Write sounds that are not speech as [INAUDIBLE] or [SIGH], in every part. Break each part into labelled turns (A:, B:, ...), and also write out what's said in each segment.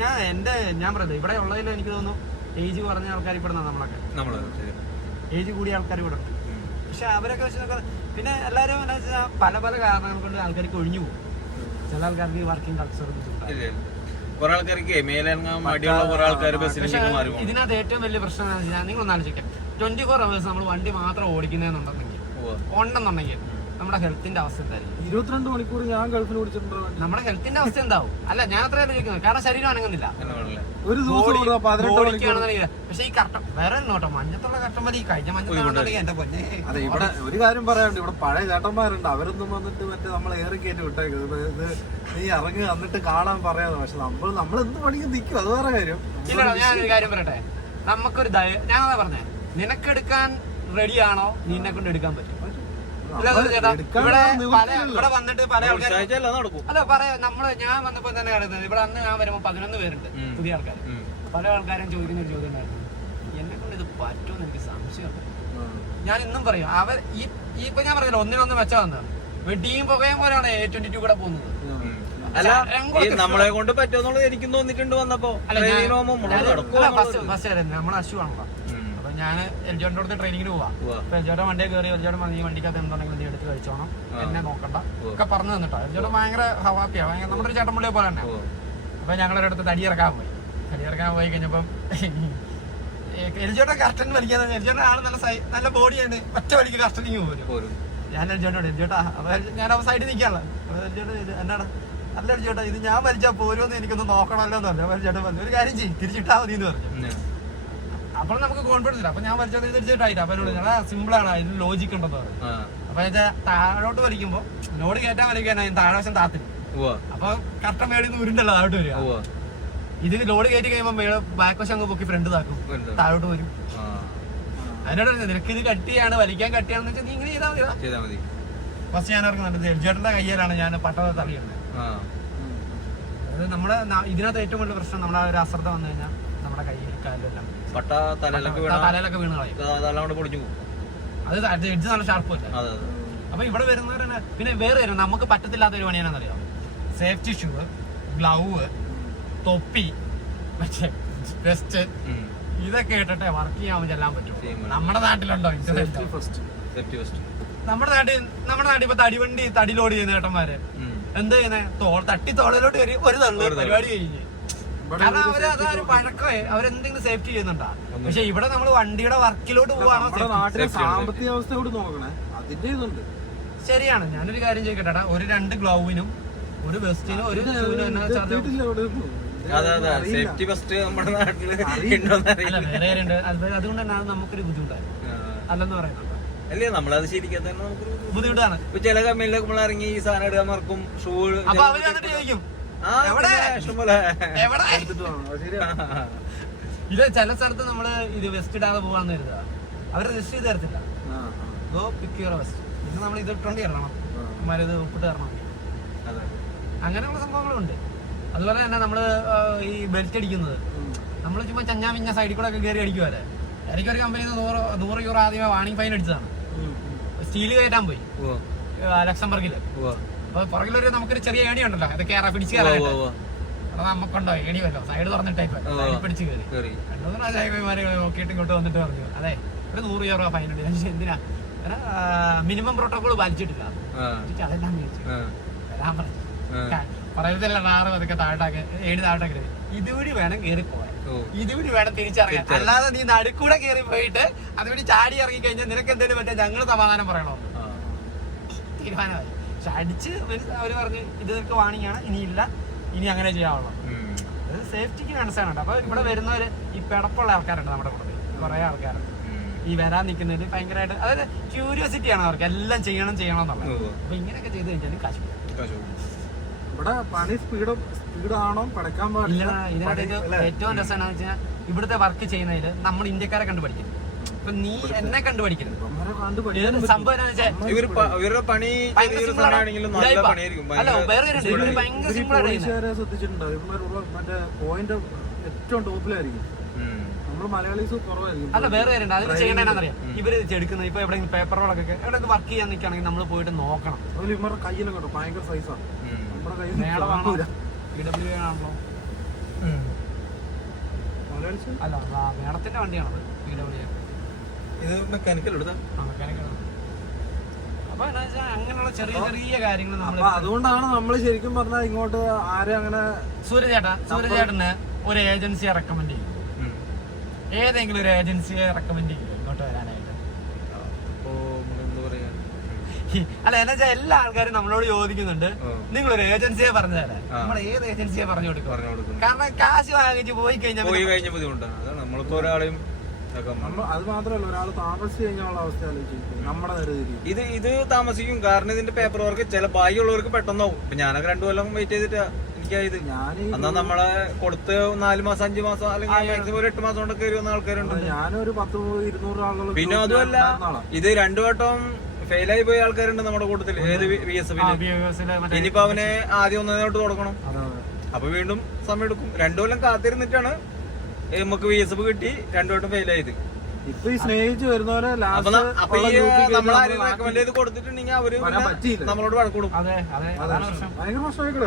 A: ഞാൻ എന്റെ ഞാൻ പറയുന്നത് ഇവിടെ ഉള്ളതിൽ എനിക്ക് തോന്നുന്നു ഏജ് കുറഞ്ഞ ആൾക്കാർ ഇവിടെ നമ്മളൊക്കെ.
B: നമ്മൾ
A: ഏജ് കൂടിയ ആൾക്കാർ ഇവിടെ പക്ഷെ അവരൊക്കെ വെച്ച് നോക്കാം പിന്നെ എല്ലാവരും എന്താ വെച്ചാൽ പല പല കാരണങ്ങൾ കൊണ്ട് ആൾക്കാർക്ക് ഒഴിഞ്ഞു പോകും. ചില ആൾക്കാർക്ക് വർക്കിംഗ് കൾച്ചർ
B: ഇല്ല, ഇല്ല. കുറെ ആൾക്കാർക്ക് മേലനങ്ങാൻ മടിയുള്ള കുറെ ആൾക്കാർ
A: പക്ഷെ
B: ബസ്സിലേക്ക് മാറി
A: ഇതിനകത്ത് ഏറ്റവും വലിയ പ്രശ്നം എന്താ വെച്ചാൽ നിങ്ങൾ ഒന്ന് ആലോചിക്കാം ട്വന്റി ഫോർ അവേഴ്സ് നമ്മൾ വണ്ടി മാത്രം ഓടിക്കുന്നതെന്നുണ്ടെങ്കിൽ
B: ഉവ്വ്.
A: ഉണ്ടെന്നുണ്ടെങ്കിൽ നമ്മുടെ ഹെൽത്തിന്റെ അവസ്ഥ എന്തായിരിക്കും?
C: ഇരുപത്തിരണ്ട് മണിക്കൂർ ഞാൻ ഗൾഫിൽ കുടിച്ചിട്ടുണ്ടോ?
A: നമ്മുടെ ഹെൽത്തിന്റെ അവസ്ഥ എന്താവും? അല്ല ഞാൻ അത്രയല്ല ചോദിക്കുന്നത്? കാരണം ശരീരം അനങ്ങുന്നില്ല?
C: ഒരു ദിവസം പതിനെട്ട് മണിക്കൂർ.
A: ബോഡിക്കാണെന്നുണ്ടെങ്കിൽ പക്ഷെ ഈ കട്ടം വേറെ നോട്ടോ മഞ്ഞത്തുള്ള കട്ടം മതി. ഈ കഴിഞ്ഞ എന്റെ പൊന്നെ.
C: അതെ ഇവിടെ ഒരു കാര്യം പറയാണ്ട് ഇവിടെ പഴയ ചേട്ടന്മാരുണ്ട്. അവരൊന്നും വന്നിട്ട് മറ്റേ നമ്മളെ ഏറി കയറ്റി വിട്ടേക്കുന്നത് ഇത് നീ ഇറങ്ങി വന്നിട്ട് കാണാൻ പറയാതെ പക്ഷെ നമ്മൾ നമ്മൾ എന്ത് പണിക്ക് നിൽക്കും? അത് വേറെ കാര്യം.
A: ഇല്ലടാ ഞാൻ ഒരു കാര്യം പറയട്ടെ? നമുക്കൊരു ദയ ഞാൻ അതാ പറഞ്ഞേ. നിനക്കെടുക്കാൻ റെഡിയാണോ നിന്നെ കൊണ്ട് എടുക്കാൻ പറ്റും ഇല്ല,
C: നമ്മൾ
A: ചേട്ടാ,
C: എടുക്കാൻ
A: ഇവിടെ വന്നിട്ട് പല ആൾക്കാരും അല്ല പറയാ നമ്മൾ ഞാൻ വന്നപ്പോ തന്നെ കിടന്നത് ഇവിടെ അന്ന് ഞാൻ വരുമ്പോ പതിനൊന്ന് പേരുണ്ട് പുതിയ ആൾക്കാർ പല ആൾക്കാരും ചോദിക്കുന്ന ഒരു ചോദ്യം ഉണ്ടായിരുന്നു. എന്നെ കൊണ്ട് ഇത് പറ്റുമെന്ന് എനിക്ക് സംശയമുണ്ട് ഞാൻ ഇന്നും പറയും അവർ ഈ ഇപ്പൊ ഞാൻ പറഞ്ഞില്ല ഒന്നിനൊന്ന് മെച്ചാ വന്നത് വെടിയും പുകയും പോലെയാണ് എ ട്വന്റി ടു കൂടെ പോകുന്നത്.
B: അല്ല ഈ നമ്മളെ കൊണ്ട് പറ്റുമെന്നുള്ളത് എനിക്കും തോന്നിയിട്ടുണ്ട് വന്നപ്പോ.
A: ഫസ്റ്റ് ഫസ്റ്റ് നമ്മൾ അശു ആണല്ലോ
B: ഉം.
A: അപ്പൊ ഞാൻ എൽജോന്റെ അടുത്ത് ട്രെയിനിങ്ങിന് പോവാ. അപ്പൊ എൽജോടെ വണ്ടിയെ കയറി എൽജോടെ ഈ വണ്ടിക്കകത്ത് എന്തുണ്ടെങ്കിലും നീ എടുത്ത് കഴിച്ചോണം. എന്നെ നോക്കണ്ട.
B: ഒക്കെ
A: പറഞ്ഞു തന്നിട്ടോ. എൽജോടെ ഭയങ്കര ഹവാപ്പിയാ ഭയങ്കര നമ്മുടെ ഒരു ചേട്ടൻ പുള്ളിയെ പോലെ തന്നെ. അപ്പൊ ഞങ്ങളുടെ ഞങ്ങളൊരിടത്ത് തടി ഇറക്കാൻ പോയി. തടി ഇറക്കാൻ പോയി കഴിഞ്ഞപ്പം എൽജോടെ കർട്ടൻ വലിക്കാൻ എൽജോടെ ആണ് നല്ല നല്ല ബോഡിയാണ് ഒറ്റ വലിക്ക് കർട്ടനിങ് പോരും. ഞാൻ എൽജോട്ടോട് എൽജോട്ടാ അപ്പൊ ഞാൻ അവ സൈഡിൽ നിൽക്കാനുള്ള എൽജോട്ട് എന്നാടാ? അല്ല എൽജോട്ടാ ഇത് ഞാൻ വലിച്ചാ പോരുമെന്ന് എനിക്കൊന്ന് നോക്കണമല്ലോ എന്ന് പറഞ്ഞു. അപ്പൊ എൽജോട്ട് പറഞ്ഞു ഒരു കാര്യം ചെയ്യും തിരിച്ചിട്ടാ മതി എന്ന് പറഞ്ഞു. അപ്പോൾ നമുക്ക് കോൺഫിഡൻസ് ഇല്ല. അപ്പൊ ഞാൻ വലിച്ചത് തിരിച്ചിട്ടായിട്ട് അപ്പൊ എന്നോട് ഞാൻ സിമ്പിൾ ആണ്. അതിന് ലോജിക് ഉണ്ടെന്ന്
B: ആ.
A: അപ്പൊ താഴോട്ട് വലിക്കുമ്പോ ലോഡ് കയറ്റാൻ വലിക്കാനായി താഴെ വശം
B: ഉവ്വ്.
A: അപ്പൊ കറക്റ്റ് മേളിൽ നിന്ന് ഉരുണ്ടല്ലോ താഴോട്ട് വരിക. ഇത് ലോഡ് കയറ്റി കഴിയുമ്പോ മേൾ ബാക്ക് വശം അങ്ങ് പൊക്കി ഫ്രണ്ട് താക്കും. താഴോട്ട് വരും. അതിനോട് നിനക്ക് ഇത് കട്ടിയാണ് വലിക്കാൻ കട്ടിയാണെന്ന് വെച്ചാൽ നീ ഇങ്ങനെ ചെയ്താൽ മതി ഫസ്റ്റ് ഞാൻ ഇറങ്ങുന്നുണ്ട് എൽജേട്ടന്റെ കയ്യിലാണ് ഞാൻ പട്ടത തള്ളിയുന്നത്
B: ആ.
A: അതായത് നമ്മുടെ ഇതിനകത്ത് ഏറ്റവും വലിയ പ്രശ്നം നമ്മുടെ ആ ഒരു അശ്രദ്ധ വന്നു കഴിഞ്ഞാൽ നമ്മുടെ കയ്യിൽ കാലിലെല്ലാം.
B: പട്ട തലയിലൊക്കെ വീണ
A: തലയിലൊക്കെ വീണ് കളയും.
B: അതെല്ലാം അവിടെ പൊടിഞ്ഞു പോകും.
A: അത് എഡ്ജ് നല്ല
B: അതെ അതെ.
A: അപ്പൊ ഇവിടെ വരുന്നവരെ പിന്നെ വേറെ വരും നമുക്ക് പറ്റത്തില്ലാത്ത ഒരു പണിയാണെന്നറിയാം സേഫ്റ്റി ഷൂ ഗ്ലൗവ് തൊപ്പി പക്ഷേ വെസ്റ്റ്. ഇതൊക്കെ ഇട്ടിട്ടേ വർക്ക് ചെയ്യാൻ ചെല്ലാൻ പറ്റും. നമ്മുടെ നാട്ടിലുണ്ടോ നമ്മുടെ നാട്ടിൽ നമ്മുടെ നാട്ടിൽ ഇപ്പൊ തടിവണ്ടി തടി ലോഡ് ചെയ്യുന്ന ഏട്ടന്മാര്. എന്ത് ചെയ്യുന്നേ? തോൾ തട്ടി തോളിലോട്ട് കയറി ഒരു തള്ളു. പരിപാടി കഴിഞ്ഞ്. കാരണം അവർ അതൊരു പഴക്കമേ. അവരെന്തെങ്കിലും സേഫ്റ്റി ചെയ്യുന്നുണ്ടാ? പക്ഷെ ഇവിടെ നമ്മൾ വണ്ടിയുടെ വർക്കിലോട്ട് പോവാണോ?
C: നാട്ടിലെ സാമ്പത്തിക അവസ്ഥ കൂടി നോക്കണേ. അതിന്റെ ഇതുണ്ട്.
A: ശരിയാണ്. ഞാനൊരു കാര്യം ചോദിക്കട്ടെ ഒരു രണ്ട് ഗ്ലൗവിനും ഒരു വെസ്റ്റിനും ഒരു.
B: സേഫ്റ്റി ഫസ്റ്റ് നമ്മുടെ
A: നാട്ടിൽ അതുകൊണ്ട് തന്നെ അത് നമുക്കൊരു ബുദ്ധിമുട്ടായിരുന്നു അല്ലെന്ന് പറയുന്നുണ്ട്.
B: അല്ലേ നമ്മളത് ശരിക്കാൻ തന്നെ നമുക്ക്
A: ബുദ്ധിമുട്ടാണ്.
B: ചില കമ്പനിയിലൊക്കെ നമ്മൾ ഇറങ്ങി ഈ സാധനം ഇടാൻ മറക്കും ഷൂ
A: അപ്പൊ അവർ ചോദിക്കും ഇത് ചില സ്ഥലത്ത് നമ്മൾ ഇത് വെസ്റ്റ് ഇടാതെ പോവാന്ന് കരുതുക അവർ രജിസ്റ്റർ ചെയ്ത് തരത്തില്ല.
C: ആ, ആ.
A: ഗോ പിക്ക് യുവർ വെസ്റ്റ് പിന്നെ നമ്മൾ ഇത് ഇട്ടോണ്ടി തരണം മരുത് ഉപ്പിട്ട് തരണം. അങ്ങനെയുള്ള സംഭവങ്ങളുണ്ട്. അതുപോലെ തന്നെ നമ്മൾ ഈ ബെൽറ്റ് അടിക്കുന്നത്. നമ്മൾ ചുമ്മാ ചഞ്ഞാ മിഞ്ഞ സൈഡിൽ കൂടെ ഒക്കെ കയറി അടിക്കുവല്ലേ? എനിക്ക് ഒരു കമ്പനി നൂറ് നൂറ് യൂറോ ആദ്യമേ വാണിംഗ് ഫൈൻ അടിച്ചതാണ്. സ്റ്റീൽ കയറ്റാൻ പോയി.
B: ലക്സംബർഗിൽ.
A: അപ്പൊ പുറകിലൊരു നമുക്കൊരു ചെറിയ ഏണി ഉണ്ടല്ലോ. അത് കയറാ പിടിച്ച് കയറാനായിട്ട്. അത് നമുക്കുണ്ടോ? ഏണി വല്ലോ. സൈഡ് തുറന്നിട്ടേക്ക്
B: ഉവ്വ്.
A: സൈഡിൽ പിടിച്ച് കയറി. രണ്ടു മൂന്ന് പ്രാവശ്യമാര് നോക്കിയിട്ട് ഇങ്ങോട്ട് വന്നിട്ട് പറഞ്ഞു. അതെ ഒരു നൂറ് യൂറോ ഫൈൻ ഉണ്ട് എന്തിനാ? മിനിമം പ്രോട്ടോകോൾ പാലിച്ചിട്ടില്ല.
B: അതെല്ലാം.
A: വരാൻ പറഞ്ഞു. പറയത്തില്ല ആറ് അതൊക്കെ താഴോട്ടാക്ക് ഏഴ് താഴോട്ടാക്കി. ഇതുവഴി വേണം കയറി പോവാൻ. ഇതുവഴി വേണം തിരിച്ചറിയാൻ. അല്ലാതെ നീ നടുക്കൂടെ കയറി പോയിട്ട് അതുവഴി ചാടി ഇറങ്ങി കഴിഞ്ഞാൽ നിനക്ക് എന്തെങ്കിലും പറ്റാ ഞങ്ങൾ സമാധാനം പറയണോ. തീരുമാനമായി. പക്ഷെ അടിച്ച് അവർ പറഞ്ഞു ഇത് നിനക്ക് വാണിംഗ് ആണ് ഇനിയില്ല ഇനി അങ്ങനെ ചെയ്യാവുള്ളൂ. അത് സേഫ്റ്റിക്ക് കൺസേൺ ഉണ്ട് അപ്പൊ ഇവിടെ വരുന്നവര് ഈ പെടപ്പുള്ള ആൾക്കാരുണ്ട് നമ്മുടെ കൂടെ കുറെ ആൾക്കാരുണ്ട്. ഈ വരാൻ നിൽക്കുന്നതിന് ഭയങ്കരമായിട്ട് അതായത് ക്യൂരിയോസിറ്റി ആണ് അവർക്ക് എല്ലാം ചെയ്യണം ചെയ്യണം എന്നുള്ളത്. അപ്പൊ ഇങ്ങനെയൊക്കെ ചെയ്ത് കഴിഞ്ഞാൽ കാശ് പോകും.
B: കാശ് പോകും.
C: ഇവിടെ പണി സ്പീഡ് സ്പീഡാണോ പടക്കാൻ പാടില്ല
A: ഇതിനകത്ത്? ഏറ്റവും രസം എന്താണെന്ന് വെച്ചാൽ ഇവിടുത്തെ വർക്ക് ചെയ്യുന്നതിൽ നമ്മൾ ഇന്ത്യക്കാരെ കണ്ടു പഠിക്കും ഇപ്പൊ നീ എന്നെ കണ്ടു സംഭവം
B: ഇവരുടെ പണി നല്ല. പണിയായിരിക്കും.
A: അല്ല വേറെ ഭയങ്കര സിമ്പിൾ ആണ് ചെയ്യുന്നത്
C: പോലീസുകാരെ ശ്രദ്ധിച്ചിട്ടുണ്ടോ മറ്റേ പോയിന്റ് ഏറ്റവും ടോപ്പിലായിരിക്കും നമ്മൾ മലയാളീസ് കുറവായിരിക്കും.
A: അല്ല വേറെ കാര്യമുണ്ട് അതിന് ചെയ്യണമെന്നറിയാം ഇവർ ചെടുക്കുന്നത് ഇപ്പൊ എവിടെയെങ്കിലും പേപ്പർ വർക്കൊക്കെ എവിടെ വർക്ക് ചെയ്യാൻ നിൽക്കുകയാണെങ്കിൽ നമ്മൾ പോയിട്ട് നോക്കണം.
C: അതുപോലെ ഇവന്മാരുടെ കയ്യിലും കേട്ടോ ഭയങ്കര സൈസാണ് നമ്മുടെ കയ്യിൽ
A: മേളമാണോ പി ഡബ്ല്യു ആണല്ലോ. അല്ല ആ മേഡത്തിന്റെ വണ്ടിയാണത് പി ഡബ്ല്യു
B: ഇത് മെക്കാനിക്കൽ എടുത്ത?
A: അങ്ങനെയുള്ള ചെറിയ ചെറിയ കാര്യങ്ങൾ നമ്മൾ
C: അപ്പൊ അതുകൊണ്ടാണ് നമ്മൾ ശരിക്കും പറഞ്ഞാൽ ഇങ്ങോട്ട് ആരും അങ്ങനെ
A: സൂര്യചേട്ടാ സൂര്യചേട്ടന് ഒരു ഏജൻസിയെ റെക്കമെൻഡ് ചെയ്യും ഏതെങ്കിലും ഒരു ഏജൻസിയെ റെക്കമെൻഡ് ചെയ്യും ഇങ്ങോട്ട് വരാനായിട്ട്.
B: അപ്പോ എന്താ പറയാ?
A: അല്ല എന്നാ വെച്ചാൽ എല്ലാ ആൾക്കാരും നമ്മളോട് ചോദിക്കുന്നുണ്ട്. നിങ്ങൾ ഒരു ഏജൻസിയെ പറഞ്ഞു തരാം നമ്മൾ ഏത് ഏജൻസിയെ പറഞ്ഞു കൊടുക്കും? കാരണം കാശ് വാങ്ങിച്ച് പോയി കഴിഞ്ഞാൽ
B: പോയി കഴിഞ്ഞ ബുദ്ധിമുട്ടാണ് നമ്മളിപ്പോ ഒരാളെയും
C: നമ്മൾ. അത് മാത്രമല്ല ഒരാൾ താമസിച്ച് കഴിഞ്ഞാൽ അവസ്ഥ ആലോചിക്കും നമ്മുടെ നേരെ
B: ഇത് ഇത് താമസിക്കും. കാരണം ഇതിന്റെ പേപ്പർ വർക്ക് ചില ബാക്കിയുള്ളവർക്ക് പെട്ടെന്നാവും. ഇപ്പൊ ഞാനൊക്കെ രണ്ടു കൊല്ലം വെയിറ്റ് ചെയ്തിട്ടാ എനിക്കായത്
C: ഞാൻ
B: എന്നാ നമ്മളെ കൊടുത്ത് നാല് മാസം അഞ്ചു മാസം അല്ലെങ്കിൽ മാക്സിമം ഒരു എട്ട് മാസം കൊണ്ടൊക്കെ വരുന്ന ആൾക്കാരുണ്ട്.
C: ഞാനൊരു പത്ത് ഇരുന്നൂറ് ആളുകൾ
B: പിന്നെ അതുമല്ല ഇത് രണ്ടു വട്ടം ഫെയിലായി പോയ ആൾക്കാരുണ്ട് നമ്മുടെ കൂട്ടത്തിൽ. ഏത് വി എസ് എഫിൽ ഇനിയിപ്പോ അവനെ ആദ്യം ഒന്നോട്ട് തുടങ്ങണം. അപ്പൊ വീണ്ടും സമയം എടുക്കും രണ്ടു കൊല്ലം കാത്തിരുന്നിട്ടാണ് നമുക്ക് വി എസ് എഫ് കിട്ടി. രണ്ടു വട്ടം ഫെയിലായത്
C: ഇപ്പൊ ഈ സ്നേഹിച്ച്
B: വരുന്ന
C: പോലെ.
B: നമ്മളോട് വഴക്കൂടും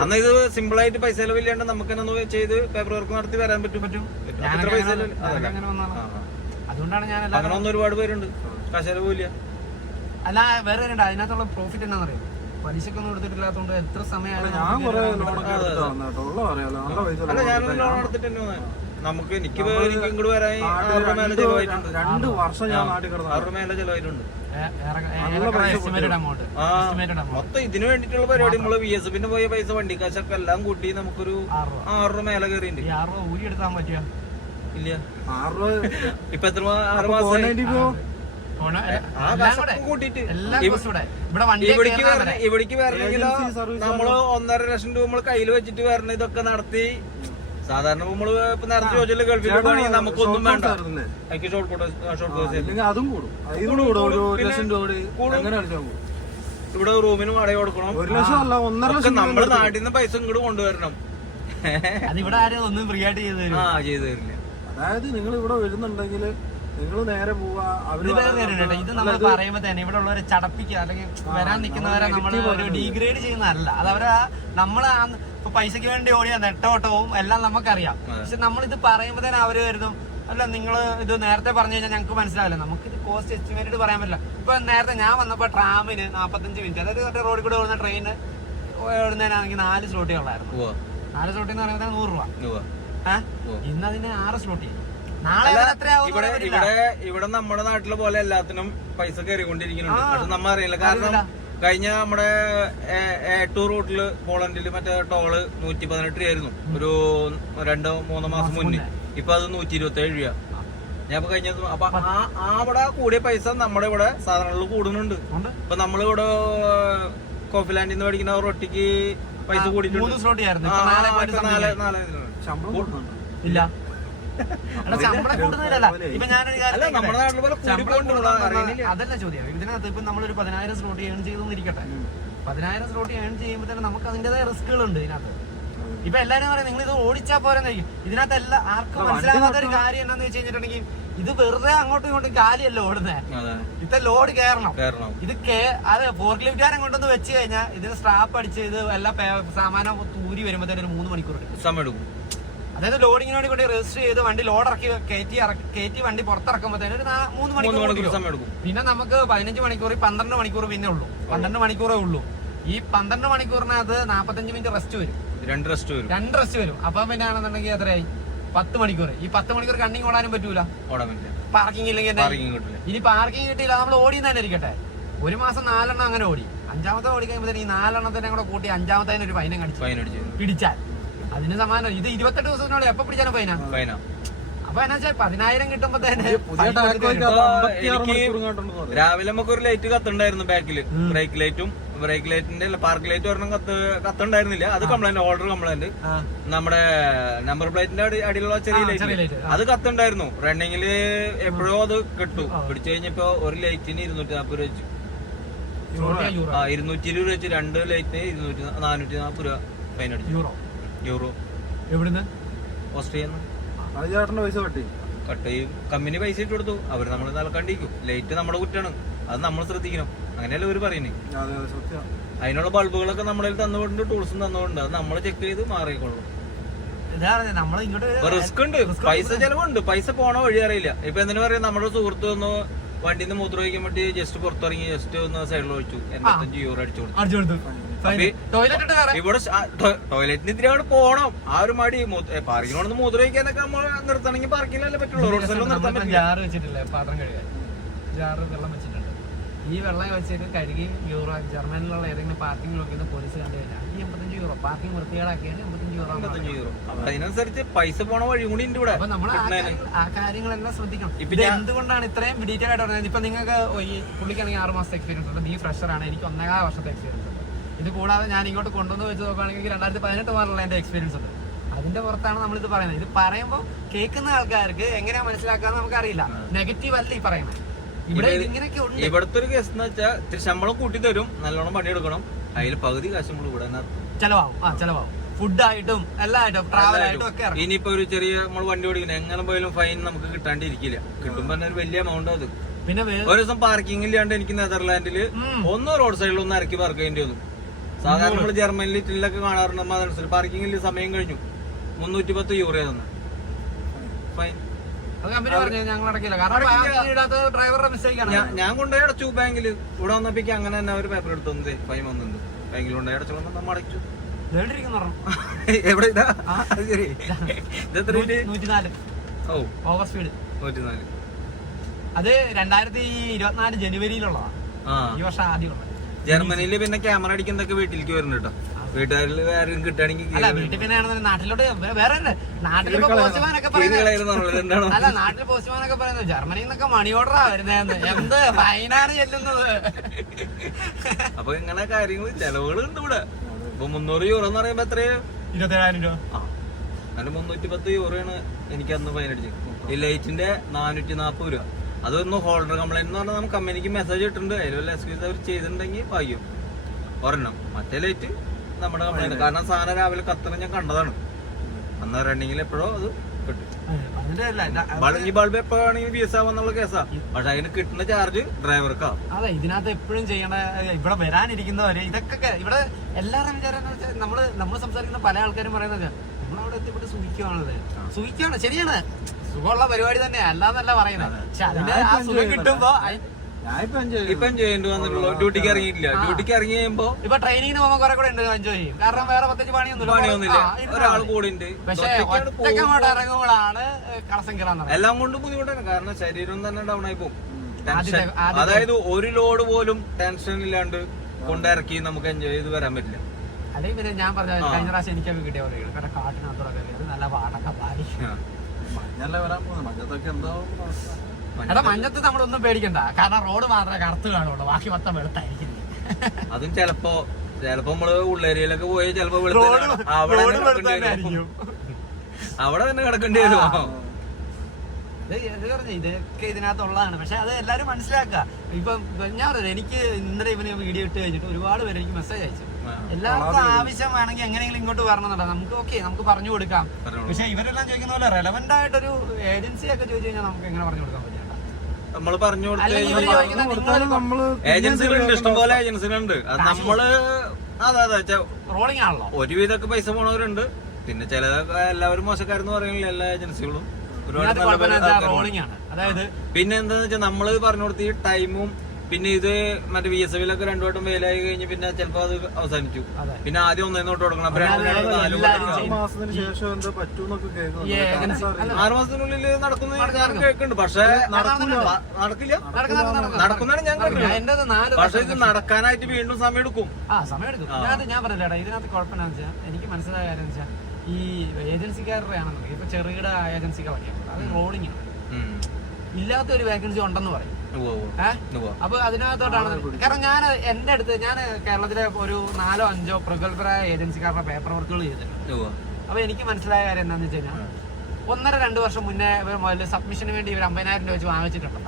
B: അന്ന് ഇത് സിമ്പിൾ ആയിട്ട് പൈസ ചെലവില്ലാണ്ട് നമുക്ക് തന്നെ ചെയ്ത് പേപ്പർ വർക്ക് നടത്തി വരാൻ പറ്റും. പറ്റും.
A: എത്ര
B: പൈസ
A: അങ്ങനെ-
B: വന്ന ഒരുപാട് പേരുണ്ട്. കശലവില്ല
A: അല്ല വേറെ കാര്യമുണ്ട് അതിനകത്തുള്ള പ്രോഫിറ്റ് എന്താണെന്നറിയോ? പലിശക്കൊന്നും എടുത്തിട്ടില്ലാത്തതുകൊണ്ട് എത്ര സമയമാണ്
C: ഞാൻ
A: നമുക്ക്
C: കുറെ
A: ഇതിനകം
C: ലോണൊക്കെ എടുത്ത് വന്നു കേട്ടോ. ഉള്ള പറയാലോ നല്ല പൈസ
B: നമുക്ക് എനിക്ക് ഇങ്ങോട്ട് വരാൻ ആറ് മേലെ
C: രണ്ട്
B: ചെലവായിട്ടുണ്ട്?
C: രണ്ട് വർഷം ഞാൻ നാട്ടിൽ കിടന്നു
B: ആറ് മേലെ ചെലവായിട്ടുണ്ട്? മൊത്തം ഇതിനു വേണ്ടിട്ടുള്ള പരിപാടി നമ്മൾ വി എസ് എഫിന് പോയ പൈസ വണ്ടി കാശൊക്കെ എല്ലാം കൂട്ടി നമുക്കൊരു
A: ആറ് രൂപ.
B: മേലെ കയറിയിട്ടുണ്ട്. ഇല്ല.
C: ആറ് രൂപ
B: ഇപ്പൊ എത്ര ആറ് മാസം ഇവിടേക്ക് വരണമെങ്കിലോ നമ്മൾ ഒന്നര ലക്ഷം രൂപ നമ്മൾ കയ്യിൽ വെച്ചിട്ട് വരണ ഇതൊക്കെ നടത്തി. സാധാരണ നമ്മൾ ഇപ്പൊ നേരത്തെ ചോദിച്ചില്ല ഗൾഫിലാണെങ്കിൽ നമുക്കൊന്നും വേണ്ട. എനിക്ക് ഷോർട്ട് കോട്ട് ഷോർട്ട് കോഴ്സ്
C: അതും കൂടും.
B: ഇവിടെ റൂമിന് വാടക കൊടുക്കണം.
C: ഒരു ലക്ഷം അല്ല ഒന്നര ലക്ഷം
B: നമ്മൾ നാട്ടിൽ നിന്ന് പൈസ ഇങ്ങോട്ട് കൊണ്ടുവരണം.
A: അത് ഇവിടെ ആരും ഒന്നും ഫ്രീ ആയിട്ട് ചെയ്തു തരും.
B: ആ ചെയ്തു തരില്ല.
C: അതായത് നിങ്ങൾ ഇവിടെ വരുന്നുണ്ടെങ്കിൽ നിങ്ങൾ നേരെ പോവാ
A: ഇത് നമ്മൾ പറയുമ്പോ തന്നെ ഇവിടെ ഉള്ളവരെ ചടപ്പിക്കുക അല്ലെങ്കിൽ വരാൻ നിൽക്കുന്നവരെ നമ്മൾ ഒരു ഡീഗ്രേഡ് ചെയ്യുന്നതല്ല. അതവരാ നമ്മളെ ഇപ്പൊ പൈസക്ക് വേണ്ടി ഓടിയ നെട്ടോട്ടവും എല്ലാം നമുക്കറിയാം. പക്ഷെ നമ്മൾ ഇത് പറയുമ്പോ തന്നെ അവർ വരുന്നു അല്ല നിങ്ങൾ ഇത് നേരത്തെ പറഞ്ഞു കഴിഞ്ഞാൽ ഞങ്ങൾക്ക് മനസ്സിലാവില്ല. നമുക്ക് ഇത് കോസ്റ്റ് എസ്റ്റിമേറ്റഡ് പറയാൻ പറ്റില്ല. ഇപ്പൊ നേരത്തെ ഞാൻ വന്നപ്പോ ട്രാമിന് നാപ്പത്തഞ്ച് മിനിറ്റ് അതായത് മറ്റേ റോഡിൽ കൂടെ ഓടുന്ന ട്രെയിന് ഓടുന്നതിനാണെങ്കിൽ നാല് സ്ലോട്ടേ ഉള്ളായിരുന്നു. നാല് സ്ലോട്ടി എന്ന് പറയുമ്പോൾ നൂറ് രൂപ.
B: ഇന്നതിന്
A: ഏഹ് ഇന്ന് അതിന് ആറ് സ്ലോട്ടി
B: ഇവിടെ ഇവിടെ ഇവിടെ നമ്മുടെ നാട്ടിലെ പോലെ എല്ലാത്തിനും പൈസ കയറിക്കൊണ്ടിരിക്കുന്നുണ്ട്. പക്ഷെ നമ്മ അറിയില്ല. കാരണം കഴിഞ്ഞ നമ്മുടെ ഏട്ടൂർ റൂട്ടിൽ പോളണ്ടിൽ മറ്റേ ടോൾ നൂറ്റി പതിനെട്ട് രൂപയായിരുന്നു. ഒരു രണ്ടോ മൂന്നോ മാസം മുന്നേ. ഇപ്പൊ അത് നൂറ്റി ഇരുപത്തി ഏഴ് രൂപ ഞാൻ ഇപ്പൊ കഴിഞ്ഞ അപ്പൊ ആ അവിടെ കൂടിയ പൈസ നമ്മുടെ ഇവിടെ സാധനങ്ങളിൽ കൂടുന്നുണ്ട്. ഇപ്പൊ നമ്മളിവിടെ കോഫിലാൻഡിൽ നിന്ന് മേടിക്കുന്ന റൊട്ടിക്ക് പൈസ കൂടിയിട്ടുണ്ട്.
A: നാല്
B: നാല് ഇതിനുണ്ട്.
C: ശമ്പളം
A: ഇല്ല. അതല്ല ചോദ്യം. ഇതിനകത്ത് ഇപ്പൊ നമ്മളൊരു പതിനായിരം സ്ലോട്ടി ഏൺ ചെയ്തെന്നിരിക്കട്ടെ. പതിനായിരം സ്ലോട്ടി ഏൺ ചെയ്യുമ്പോൾ തന്നെ നമുക്ക് അതിന്റേതായ റിസ്കുകളുണ്ട് ഇതിനകത്ത്. ഇപ്പൊ എല്ലാരും പറയാം നിങ്ങൾ ഇത് ഓടിച്ചാ പോരെന്നായിരിക്കും ഇതിനകത്ത് എല്ലാ ആർക്കും മനസ്സിലാകാത്ത ഒരു കാര്യം എന്താന്ന് വെച്ച് കഴിഞ്ഞിട്ടുണ്ടെങ്കിൽ ഇത് വെറുതെ അങ്ങോട്ടും ഇങ്ങോട്ടും കാലിയല്ല ഓടുന്നത് ഇത്ത ലോഡ് കയറണം ഇത് കേ അത് ഫോർക്ക് ലിഫ്റ്റുകാരൻ കൊണ്ടൊന്ന് വെച്ച് കഴിഞ്ഞാൽ ഇതിന് സ്ട്രാപ്പ് അടിച്ച് ഇത് എല്ലാ സാമാനം തൂരി വരുമ്പോഴത്തേനും ഒരു മൂന്ന് മണിക്കൂർ എടുക്കും.
B: സമയം എടുക്കും.
A: അതായത് ലോഡിങ്ങിന് വേണ്ടി കൊണ്ട് രജിസ്റ്റർ ചെയ്ത് വണ്ടി ലോഡ് ഇറക്കി കയറ്റി കയറ്റി വണ്ടി പുറത്തിറക്കുമ്പോഴത്തേനും ഒരു മൂന്ന് മണിക്കൂർ
B: സമയം എടുക്കും
A: പിന്നെ നമുക്ക് പതിനഞ്ച് മണിക്കൂർ പന്ത്രണ്ട് മണിക്കൂർ പിന്നെ ഉള്ളൂ. പന്ത്രണ്ട് മണിക്കൂറേ ഉള്ളൂ. ഈ പന്ത്രണ്ട് മണിക്കൂറിനകത്ത് നാപ്പത്തഞ്ച് മിനിറ്റ് റെസ്റ്റ് വരും.
B: രണ്ട് റെസ്റ്റ് വരും.
A: രണ്ട് റെസ്റ്റ് വരും. അപ്പൊ പിന്നെ ആണെന്നുണ്ടെങ്കിൽ എത്രയായി? പത്ത് മണിക്കൂർ. ഈ പത്ത് മണിക്കൂർ കണ്ണിങ് ഓടാനും പറ്റൂല. പാർക്കിംഗ് ഇല്ലെങ്കിൽ ഇനി പാർക്കിംഗ് കിട്ടിയില്ല. നമ്മൾ ഓടി തന്നെ ഇരിക്കട്ടെ. ഒരു മാസം നാലെണ്ണം അങ്ങനെ ഓടി. അഞ്ചാമത്തെ ഓടി കഴിയുമ്പോഴത്തേക്ക് ഈ നാലെണ്ണത്തിനെ കൂടെ കൂട്ടി അഞ്ചാമത്തേനൊരു ഒരു ഫൈനും കടിച്ചു പിടിച്ചാൽ. അതിന് സമാനം. ഇത് ഇരുപത്തെട്ട് ദിവസത്തിനോട് എപ്പോ പിടിച്ചാലും ഫൈന
B: ഫൈന
A: അപ്പൊ എന്നാ വെച്ചാൽ പതിനായിരം കിട്ടുമ്പോ തന്നെ
B: രാവിലെ നമുക്ക് ഒരു ലൈറ്റ് കത്തുണ്ടായിരുന്നു ബാക്കിൽ ബ്രേക്ക് ലൈറ്റും ബ്രേക്ക് ലൈറ്റിന്റെ പാർക്ക് ലൈറ്റ് ഒരെണ്ണം കത്ത് കത്തുണ്ടായിരുന്നില്ല. അത് കംപ്ലൈന്റ് ഓർഡർ കംപ്ലൈന്റ് നമ്മുടെ നമ്പർ പ്ലേറ്റിന്റെ അടി അടിയിലുള്ള ചെറിയ ലൈറ്റ് അത് കത്തുണ്ടായിരുന്നു. റണ്ണിങ്ങിൽ എപ്പോഴോ അത് കിട്ടും. പിടിച്ചു കഴിഞ്ഞപ്പോ ഒരു ലൈറ്റിന് ഇരുന്നൂറ്റി നാപ്പത് രൂപ വെച്ചു. ഇരുന്നൂറ്റി ഇരുപത് വെച്ച് രണ്ട് ലൈറ്റിന് ഇരുന്നൂറ്റി നാനൂറ്റി നാപ്പത് രൂപ ഫൈൻ അടിച്ചു.
A: യൂറോ. എവിടുന്ന്?
B: ഓസ്ട്രിയ
C: അത് ചേട്ടന്റെ പൈസ കട്ടി
B: കട്ട് ചെയ്യും. കമ്പനി പൈസ ഇട്ട് കൊടുത്തു. അവർ നമ്മൾ നൽകണ്ടിരിക്കും ലൈറ്റ് നമ്മുടെ കുറ്റാണ് അത് നമ്മൾ ശ്രദ്ധിക്കണം. അങ്ങനെയല്ല പറയുന്നത്
C: അതെ സത്യം.
B: അതിനുള്ള ബൾബുകളൊക്കെ നമ്മളിൽ തന്നുകൊണ്ട് ടൂൾസും തന്നുകൊണ്ട് അത് നമ്മൾ ചെക്ക് ചെയ്ത് മാറിക്കൊള്ളും റിസ്ക് ഉണ്ട്. പൈസ ചെലവുണ്ട്. പൈസ പോണ വഴി അറിയില്ല. ഇപ്പൊ എന്തിനു പറയാ? നമ്മുടെ സുഹൃത്ത് ഒന്ന് വണ്ടിന്ന് മൂത്രം ഒഴിക്കാൻ വേണ്ടി ജസ്റ്റ് പുറത്തിറങ്ങി ജസ്റ്റ് ഒന്ന് സൈഡിൽ ഒഴിച്ചു. എൺപത്തഞ്ച് യൂറോ അടിച്ചു കൊടുത്തു. ഇവിടെ ടോയ്ലറ്റിന് ഇത്തിരി അവിടെ പോണം. ആ ഒരു മടി പാർക്കിനോട് മൂത്ര നമ്മൾ നിർത്തണമെങ്കിൽ പാർക്കിലല്ലേ പറ്റുള്ളൂ. റോഡ് സൈഡിൽ നിർത്താൻ പറ്റില്ല.
A: ജാറ് വെച്ചിട്ടില്ലേ. പാത്രം കഴുകാൻ. ജാറ് വെള്ളം വെച്ചിട്ടുണ്ട്. ഈ വെള്ളം വെച്ചിട്ട് കഴുകി യൂറോ ജർമ്മനിലുള്ള ഏതെങ്കിലും പാർക്കിംഗ് നോക്കിയിട്ട് പോലീസ് കണ്ടു കഴിഞ്ഞാൽ ഈ എൺപത്തഞ്ച് യൂറോ പാർക്കിംഗ് വൃത്തികേടാക്കിയാണ് എൺപത്തഞ്ച് യൂറോ.
B: യൂറോ അതിനനുസരിച്ച് പൈസ പോണ വഴി കൂടി ഉണ്ട് ഇവിടെ.
A: നമ്മൾ ആ കാര്യങ്ങളെല്ലാം ശ്രദ്ധിക്കണം.
B: ഇപ്പൊ
A: എന്തുകൊണ്ടാണ് ഇത്രയും ഡീറ്റെയിൽ ആയിട്ട് പറഞ്ഞത്? ഇപ്പൊ നിങ്ങൾക്ക് ഈ പുള്ളിക്കാണെങ്കിൽ ആറ് മാസത്തെ എക്സ്പീരിയൻസ് ഉണ്ട്. നീ ഫ്രഷറാണ് എനിക്ക് ഒന്നേകാല വർഷത്തെ എക്സ്പീരിയൻസ് ഇത് കൂടാതെ ഞാൻ ഇങ്ങോട്ട് കൊണ്ടുവന്ന് വെച്ച് നോക്കുകയാണെങ്കിൽ രണ്ടായിരത്തി പതിനെട്ട് മുതലുള്ള എന്റെ എക്സ്പീരിയൻസ് ഉണ്ട്. അതിന്റെ പുറത്താണ് നമ്മൾ ഇത് പറയുന്നത്. ഇത് പറയുമ്പോൾ കേൾക്കുന്ന ആൾക്കാർക്ക് എങ്ങനെയാ മനസ്സിലാക്കാന്ന് നമുക്കറിയില്ല. നെഗറ്റീവ് അല്ല ഈ പറയുന്നത്. ഇവിടെ ഇങ്ങനെയൊക്കെ ഉണ്ട്.
B: ഇവിടുത്തെ ഒരു കേസ് എന്ന് വെച്ചാൽ ഇത്തിരി ശമ്പളം കൂട്ടി തരും നല്ലോണം പണിയെടുക്കണം അതിൽ പകുതി കാശ് നമ്മൾ ഇവിടെ.
A: ചെലവാകും. ആ ചെലവാകും. ഫുഡായിട്ടും എല്ലായിട്ടും ട്രാവൽ ആയിട്ടും ഒക്കെ
B: ഇനിയിപ്പോ ഒരു ചെറിയ നമ്മൾ വണ്ടി ഓടിക്കുന്നത് എങ്ങനെ പോയാലും ഫൈൻ നമുക്ക് കിട്ടാണ്ടിരിക്കില്ല. കിട്ടുമ്പോ തന്നെ ഒരു വലിയ എമൗണ്ട് അത്.
A: പിന്നെ
B: ഒരു ദിവസം പാർക്കിംഗ് ഇല്ലാണ്ട് എനിക്ക് നെതർലാൻഡിൽ
A: ഒന്നും
B: ഒന്ന് റോഡ് സൈഡിൽ ഒന്ന് ഇറക്കി പാർക്ക് ചെയ്യേണ്ടി വന്നു. സാധാരണ നമ്മൾ ജർമ്മനിൽ ഇറ്റലിലൊക്കെ കാണാറുണ്ട് നമ്മൾ അതനുസരിച്ച് പാർക്കിങ്ങിൽ സമയം കഴിഞ്ഞു. മുന്നൂറ്റി പത്ത് യൂറോ തന്നെ ഫൈൻ ഞാൻ- കൊണ്ടുപോയി അടച്ചു ബാങ്കിൽ ഇവിടെ വന്നപ്പോ അങ്ങനെ തന്നെ ഒരു പേപ്പർ എടുത്തു തന്നെ ഫൈൻ വന്നിട്ടുണ്ട്. ബാങ്കിൽ കൊണ്ടുപോയി അടച്ചു കൊണ്ട് നമ്മൾ അടച്ചു. [LAUGHS] എവിടെ ഇതാ? അത് ശരി. ഇതെത്ര ഓ.
A: ഓവർ സ്പീഡ്
B: നൂറ്റിനാല്.
A: അത് രണ്ടായിരത്തി ഇരുപത്തിനാല് ജനുവരിയിലുള്ളതാണ് ഈ വർഷം ആദ്യമുള്ളത്.
B: ജർമ്മനിയിൽ പിന്നെ ക്യാമറ അടിക്കുന്നതൊക്കെ വീട്ടിലേക്ക് വരുന്നു കേട്ടോ വീട്ടുകാരിൽ വേറെ കിട്ടുകയാണെങ്കിൽ
A: അല്ല വീട്ടിൽ പിന്നെ നാട്ടിലോട്ട് വേറെ ഉണ്ട് നാട്ടിലിപ്പോ പോസ്റ്റ്മാനൊക്കെ പറയുന്നത്
B: കീറുകളായിരുന്നു എന്താണോ?
A: അല്ല നാട്ടിൽ പോസ്റ്റ്മാനൊക്കെ പറയുന്നത് ജർമ്മനിയിൽ നിന്നൊക്കെ മണി ഓർഡറാ വരുന്നതെന്ന്. എന്ത്? ഫൈനാണ് ചെല്ലുന്നത്.
B: അപ്പൊ ഇങ്ങനെ കാര്യങ്ങൾ ചെലവുകൾ ഉണ്ട് ഇവിടെ. ഇപ്പൊ മുന്നൂറ് യൂറോ എന്ന് പറയുമ്പോ എത്രയാ?
A: ഇരുപത്തേഴായിരം രൂപ.
B: അല്ല അങ്ങനെ മുന്നൂറ്റി പത്ത് യൂറോയാണ് എനിക്ക് അന്ന് ഫൈൻ അടിച്ചത്. ഈ ലൈറ്റിന്റെ നാനൂറ്റി നാപ്പത് രൂപ. അതൊന്ന് ഹോൾഡർ കംപ്ലൈന്റ് എന്ന് പറഞ്ഞാൽ നമുക്ക് കമ്പനിക്ക് മെസ്സേജ് ഇട്ടിട്ടുണ്ട്. അതിൽ വല്ല എക്സ്ക്യൂസ് അവർ ചെയ്തിട്ടുണ്ടെങ്കിൽ ഭാഗ്യം. ഒരെണ്ണം. മറ്റേ ലൈറ്റ് നമ്മുടെ കംപ്ലൈന്റ് കാരണം സാധനം രാവിലെ കത്തണം ഞാൻ കണ്ടതാണ്. അന്ന് റണ്ണിങ്ങിൽ എപ്പോഴോ അത് കിട്ടും. ഈ ബൾബ് എപ്പോഴാണെങ്കിൽ എസ് ആവാന്നുള്ള കേസാ. പക്ഷെ അതിന് കിട്ടുന്ന ചാർജ് ഡ്രൈവർക്കാ
A: അതെ ഇതിനകത്ത് എപ്പോഴും ചെയ്യണ ഇവിടെ വരാനിരിക്കുന്നവര് ഇതൊക്കെ ഇവിടെ എല്ലാവരും വിചാരം നമ്മൾ നമ്മൾ സംസാരിക്കുന്ന പല ആൾക്കാരും പറയുന്നത് നമ്മളവിടെ എത്തിപ്പെട്ട് സുഖിക്കുവാണത് സുഖിക്കാണ് ശരിയാണ്. സുഖമുള്ള പരിപാടി തന്നെ അല്ലാന്നല്ല പറയുന്നത് പക്ഷെ അതിന്റെ ആ സുഖം കിട്ടുമ്പോ അയ്-
C: ഞാനിപ്പോ എൻജോയ്
B: ഇപ്പം ചെയ്യേണ്ടി വന്നിട്ടുള്ളൂ. ഡ്യൂട്ടിക്ക് ഇറങ്ങിയിട്ടില്ല. ഡ്യൂട്ടിക്ക് ഇറങ്ങി കഴിയുമ്പോ
A: ഇപ്പൊ ട്രെയിനിങ്ങിന് പോകുമ്പോ കുറെ കൂടെ ഉണ്ട് എൻജോയ് ചെയ്യും. കാരണം വേറെ പ്രത്യേകിച്ച് പണിയൊന്നുമില്ല.
B: പണിയൊന്നുമില്ല. ഒരാൾ കൂടി ഉണ്ട്
A: പക്ഷെ ഒറ്റയ്ക്ക് അങ്ങോട്ട് ഇറങ്ങുമ്പോഴാണ്
B: എല്ലാം കൊണ്ടും ബുദ്ധിമുട്ടാണ്. കാരണം ശരീരം തന്നെ ഡൗൺ ആയി പോകും. അതായത് ഒരു ലോഡ് പോലും ടെൻഷൻ ഇല്ലാണ്ട് കൊണ്ടിറക്കി നമുക്ക് എൻജോയ് ചെയ്ത് വരാൻ പറ്റില്ല.
A: അല്ലെങ്കിൽ പിന്നെ ഞാൻ പറഞ്ഞ കഴിഞ്ഞ പ്രാവശ്യം എനിക്കൊക്കെ കിട്ടിയ പോലെ കാരണം കാട്ടിനകത്തോടെ കയറി നല്ല പാടൊക്കെ പാടി.
B: ആ.
C: മഞ്ഞല്ലേ വരാൻ പോകുന്നത് മഞ്ഞത്തൊക്കെ എന്താവും? അവസ്ഥ?
A: എടാ മഞ്ഞത്ത് നമ്മളൊന്നും പേടിക്കണ്ട. കാരണം റോഡ് മാത്രമേ കറുത്ത് കാണുള്ളൂ. ബാക്കി മൊത്തം വെളുത്തായിരിക്കും.
B: അതും ചിലപ്പോ ചിലപ്പോ നമ്മൾ ഉള്ളേരിയയിലൊക്കെ പോയി ചിലപ്പോ അവിടെ തന്നെ കിടക്കേണ്ടി
A: വരുമോ ഇതൊക്കെ ഇതിനകത്തുള്ളതാണ്. പക്ഷെ അത് എല്ലാരും മനസ്സിലാക്കുക. ഇപ്പം ഞാൻ എനിക്ക് ഇന്നലെ ഇവന് വീഡിയോ ഇട്ട് കഴിഞ്ഞിട്ട് ഒരുപാട് പേര് എനിക്ക് മെസ്സേജ് അയച്ചു. എല്ലാവർക്കും ആവശ്യം വേണമെങ്കിൽ എങ്ങനെയെങ്കിലും ഇങ്ങോട്ട് വരണമെന്നുണ്ട് നമുക്ക് ഓക്കെ നമുക്ക് പറഞ്ഞു കൊടുക്കാം. പക്ഷെ ഇവരെല്ലാം ചോദിക്കുന്ന പോലെ റെലവെന്റ് ആയിട്ടൊരു ഏജൻസി ഒക്കെ ചോദിച്ചു കഴിഞ്ഞാൽ നമുക്ക് എങ്ങനെ പറഞ്ഞു കൊടുക്കാൻ പറ്റില്ല
B: നമ്മൾ പറഞ്ഞു
C: കൊടുത്താലും
B: ഏജൻസികളുണ്ട് ഇഷ്ടംപോലെ ഏജൻസികളുണ്ട് അത് നമ്മൾ അതെ അതെ
A: റോളിംഗ് ആണല്ലോ.
B: ഒരുവിധമൊക്കെ പൈസ പോണവരുണ്ട്. പിന്നെ ചിലതൊക്കെ എല്ലാവരും മോശക്കാരെന്ന് പറയുന്നില്ല എല്ലാ ഏജൻസികളും ഒരുപാട്.
A: റോളിംഗ് ആണ്. അതായത്
B: പിന്നെ എന്താന്ന് വെച്ചാൽ നമ്മൾ പറഞ്ഞു കൊടുത്ത ഈ ടൈമും പിന്നെ ഇത് മറ്റേ വി എസ് എഫിലൊക്കെ രണ്ടു വട്ടം വെയിലായി കഴിഞ്ഞ് പിന്നെ ചിലപ്പോ അത് അവസാനിച്ചു.
A: അതെ.
B: പിന്നെ ആദ്യം ഒന്നേ നോട്ട് കൊടുക്കണം. അപ്പൊ
C: ആറ്
B: മാസത്തിനുള്ളിൽ നടക്കുന്ന ഞാൻ. കേൾക്കുന്നുണ്ട്. പക്ഷെ. നടക്കില്ല.
A: നടക്കുന്നാണ്.
B: നടക്കുന്നതാണ് ഞാൻ.
A: നാല്
B: പക്ഷെ ഇത് നടക്കാനായിട്ട് വീണ്ടും സമയം എടുക്കും
A: ആ. സമയം എടുക്കും ഞാൻ പറഞ്ഞില്ലേടാ ഇതിനകത്ത് കുഴപ്പമെന്നാന്ന് വെച്ചാൽ എനിക്ക് മനസ്സിലായ കാര്യം വെച്ചാൽ ഈ ഏജൻസിക്കാരുടെ ആണെന്നുണ്ടെങ്കിൽ ഇപ്പൊ ചെറുകിട ഏജൻസികളൊക്കെ അത് റോളിംഗ് ഇല്ലാത്ത ഒരു വേക്കൻസി ഉണ്ടെന്ന് പറയും. അപ്പൊ അതിനകത്തോട്ടാണ് കാരണം ഞാൻ എന്റെ അടുത്ത് ഞാൻ കേരളത്തിലെ ഒരു നാലോ അഞ്ചോ പ്രഗത്ഭരായ ഏജൻസിക്കാരുടെ പേപ്പർ വർക്കുകൾ ചെയ്തിട്ടുണ്ട്. അപ്പൊ എനിക്ക് മനസ്സിലായ കാര്യം എന്താണെന്ന് വെച്ച് കഴിഞ്ഞാൽ ഒന്നര രണ്ട് വർഷം മുന്നേ മുതൽ സബ്മിഷന് വേണ്ടി ഇവർ അമ്പതിനായിരം രൂപ വെച്ച് വാങ്ങിച്ചിട്ടുണ്ട്